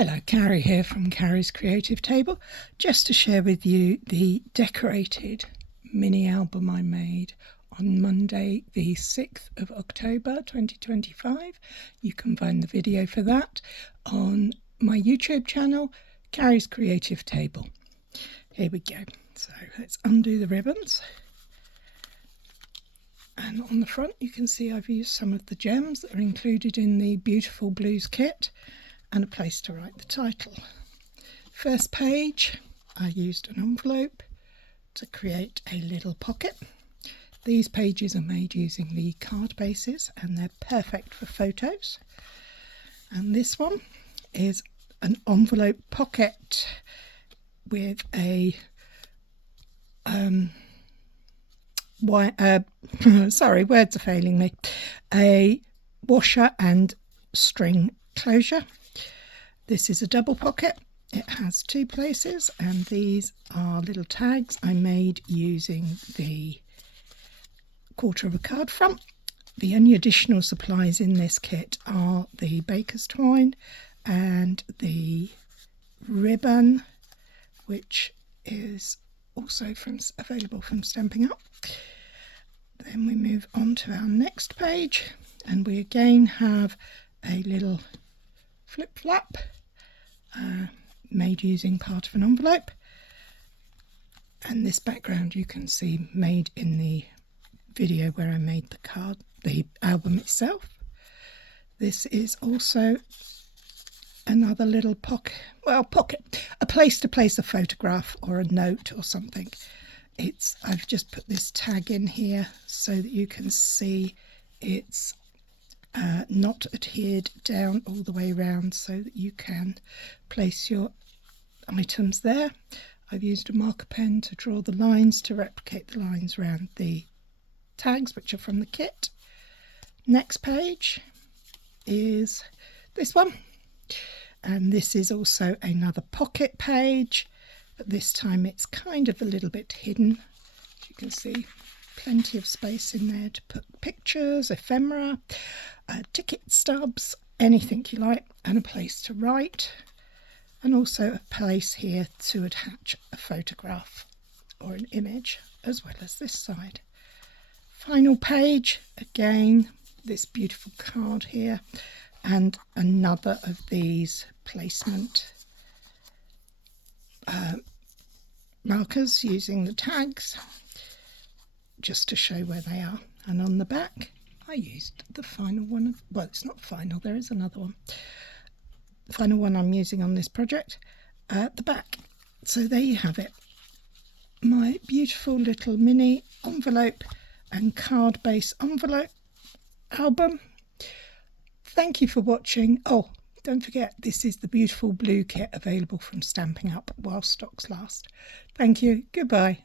Hello, Cary here from Cary's Creative Table, just to share with you the decorated mini album I made on Monday the 6th of October 2025. You can find the video for that on my YouTube channel, Cary's Creative Table. Here we go. So let's undo the ribbons. And on the front you can see I've used some of the gems that are included in the Beautiful Blues kit and a place to write the title. First page, I used an envelope to create a little pocket. These pages are made using the card bases and they're perfect for photos. And this one is an envelope pocket with a sorry, words are failing me, a washer and string closure. This is a double pocket. It has two places, and these are little tags I made using the 1/4 of a card front. The only additional supplies in this kit are the baker's twine and the ribbon, which is also available from Stampin Up. Then we move on to our next page, and we again have a little flip flap made using part of an envelope, and this background you can see made in the video where I made the album itself. This is also another little pocket, a place to place a photograph or a note or something. I've just put this tag in here so that you can see it's not adhered down all the way around, so that you can place your items there. I've used a marker pen to draw the lines to replicate the lines around the tags, which are from the kit. Next page is this one, and this is also another pocket page, but this time it's kind of a little bit hidden. As you can see, plenty of space in there to put pictures, ephemera, ticket stubs, anything you like, and a place to write, and also a place here to attach a photograph or an image, as well as this side. Final page, again this beautiful card here, and another of these placement markers using the tags just to show where they are. And on the back I used the final one, well, it's not final, there is another one. The final one I'm using on this project at the back. So there you have it, my beautiful little mini envelope and card base envelope album. Thank you for watching. Oh, don't forget, this is the Beautiful Blue kit available from Stampin Up while stocks last. Thank you, goodbye.